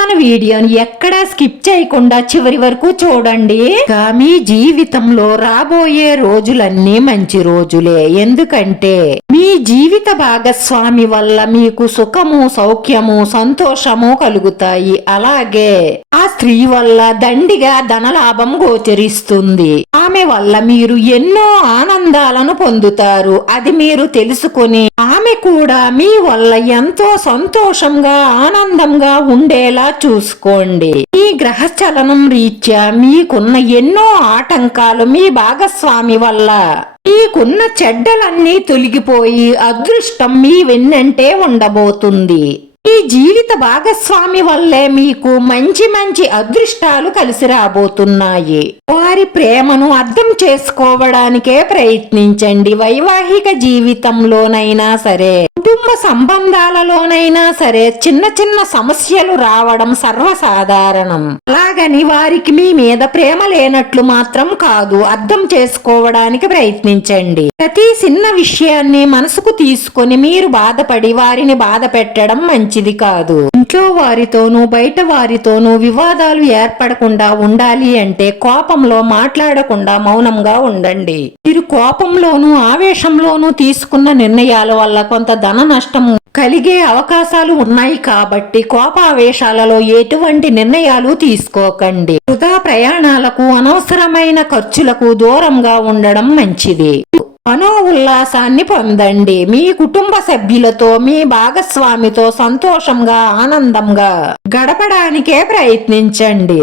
మన వీడియోని ఎక్కడా స్కిప్ చేయకుండా చివరి వరకు చూడండి మీ జీవితంలో రాబోయే రోజులన్నీ మంచి రోజులే ఎందుకంటే మీ జీవిత భాగస్వామి వల్ల మీకు సుఖము సౌఖ్యము సంతోషము కలుగుతాయి అలాగే ఆ స్త్రీ వల్ల దండిగా ధనలాభం గోచరిస్తుంది ఆమె వల్ల మీరు ఎన్నో ఆనందాలను పొందుతారు అది మీరు తెలుసుకుని ఆ కూడా మీ వల్ల ఎంతో సంతోషంగా ఆనందంగా ఉండేలా చూసుకోండి ఈ గ్రహచలనం రీత్యా మీకున్న ఎన్నో ఆటంకాలు మీ భాగస్వామి వల్ల మీకున్న చెడ్డలన్నీ తొలగిపోయి అదృష్టం మీ వెన్నంటే ఉండబోతుంది జీవిత భాగస్వామి వల్లే మీకు మంచి మంచి అదృష్టాలు కలిసి రాబోతున్నాయి వారి ప్రేమను అర్థం చేసుకోవడానికే ప్రయత్నించండి వైవాహిక జీవితంలోనైనా సరే కుటుంబ సంబంధాలలోనైనా సరే చిన్న చిన్న సమస్యలు రావడం సర్వసాధారణం అలాగని వారికి మీ మీద ప్రేమ లేనట్లు మాత్రం కాదు అర్థం చేసుకోవడానికి ప్రయత్నించండి ప్రతి చిన్న విషయాన్ని మనసుకు తీసుకొని మీరు బాధపడి వారిని బాధ పెట్టడం మంచిది మంచిది కాదు ఇంట్లో వారితోనూ బయట వారితోనూ వివాదాలు ఏర్పడకుండా ఉండాలి అంటే కోపంలో మాట్లాడకుండా మౌనంగా ఉండండి మీరు కోపంలోనూ ఆవేశంలోనూ తీసుకున్న నిర్ణయాల వల్ల కొంత ధన నష్టం కలిగే అవకాశాలు ఉన్నాయి కాబట్టి కోపావేశాలలో ఎటువంటి నిర్ణయాలు తీసుకోకండి వృధా ప్రయాణాలకు అనవసరమైన ఖర్చులకు దూరంగా ఉండడం మంచిది మనో ఉల్లాసాన్ని పొందండి మీ కుటుంబ సభ్యులతో మీ భాగస్వామితో సంతోషంగా ఆనందంగా గడపడానికే ప్రయత్నించండి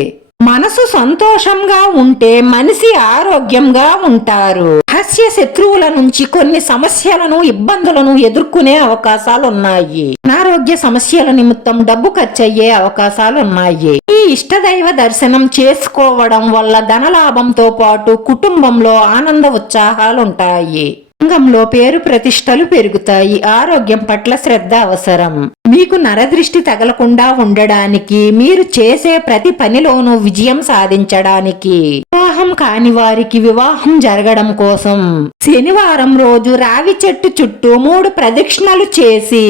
మనసు సంతోషంగా ఉంటే మనిషి ఆరోగ్యంగా ఉంటారు హాస్య శత్రువుల నుంచి కొన్ని సమస్యలను ఇబ్బందులను ఎదుర్కొనే అవకాశాలు ఉన్నాయి అనారోగ్య సమస్యల నిమిత్తం డబ్బు ఖర్చు అయ్యే అవకాశాలు ఉన్నాయి ఈ ఇష్టదైవ దర్శనం చేసుకోవడం వల్ల ధనలాభంతో పాటు కుటుంబంలో ఆనంద ఉత్సాహాలుంటాయి రంగంలో పేరు ప్రతిష్టలు పెరుగుతాయి ఆరోగ్యం పట్ల శ్రద్ధ అవసరం మీకు నరదృష్టి తగలకుండా ఉండడానికి మీరు చేసే ప్రతి పనిలోనూ విజయం సాధించడానికి వివాహం ఇష్టం కాని వారికి వివాహం జరగడం కోసం శనివారం రోజు రావి చెట్టు చుట్టూ మూడు ప్రదక్షిణలు చేసి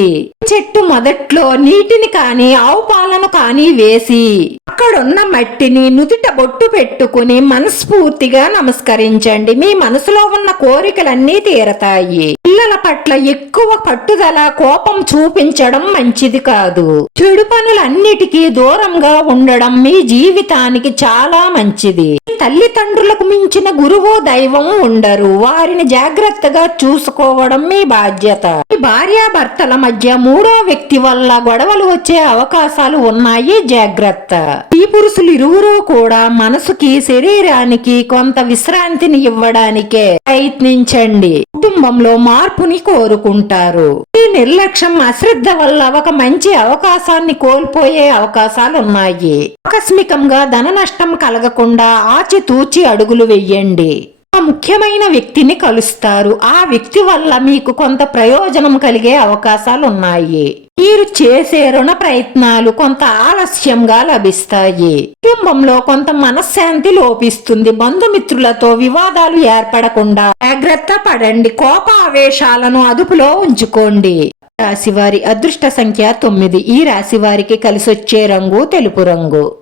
చెట్టు మొదట్లో నీటిని కాని ఆవు పాలను కాని వేసి అక్కడున్న మట్టిని నుదుట బొట్టు పెట్టుకుని మనస్ఫూర్తిగా నమస్కరించండి మీ మనసులో ఉన్న కోరికలన్నీ తీరతాయి పిల్లల పట్ల ఎక్కువ పట్టుదల కోపం చూపించడం మంచిది కాదు చెడు పనులన్నిటికీ దూరంగా ఉండడం మీ జీవితానికి చాలా మంచిది తల్లిదండ్రులు తల్లిదండ్రులకు మించిన గురువు దైవం ఉండరు వారిని జాగ్రత్తగా చూసుకోవడం మీ బాధ్యత భార్యాభర్తల మధ్య మూడో వ్యక్తి వల్ల గొడవలు వచ్చే అవకాశాలు ఉన్నాయి జాగ్రత్త ఈ పురుషులు ఇరువురు కూడా మనసుకి శరీరానికి కొంత విశ్రాంతిని ఇవ్వడానికే ప్రయత్నించండి కుటుంబంలో మార్పుని కోరుకుంటారు ఈ నిర్లక్ష్యం అశ్రద్ధ వల్ల ఒక మంచి అవకాశాన్ని కోల్పోయే అవకాశాలు ఉన్నాయి ఆకస్మికంగా ధన నష్టం కలగకుండా ఆచితూచి మంచి అడుగులు వెయ్యండి ఆ ముఖ్యమైన వ్యక్తిని కలుస్తారు ఆ వ్యక్తి వల్ల మీకు కొంత ప్రయోజనం కలిగే అవకాశాలు ఉన్నాయి మీరు చేసే రుణ ప్రయత్నాలు కొంత ఆలస్యంగా లభిస్తాయి కుటుంబంలో కొంత మనశ్శాంతి లోపిస్తుంది బంధుమిత్రులతో వివాదాలు ఏర్పడకుండా జాగ్రత్త పడండి కోపావేశాలను అదుపులో ఉంచుకోండి రాశివారి అదృష్ట సంఖ్య తొమ్మిది ఈ రాశివారికి కలిసొచ్చే రంగు తెలుపు రంగు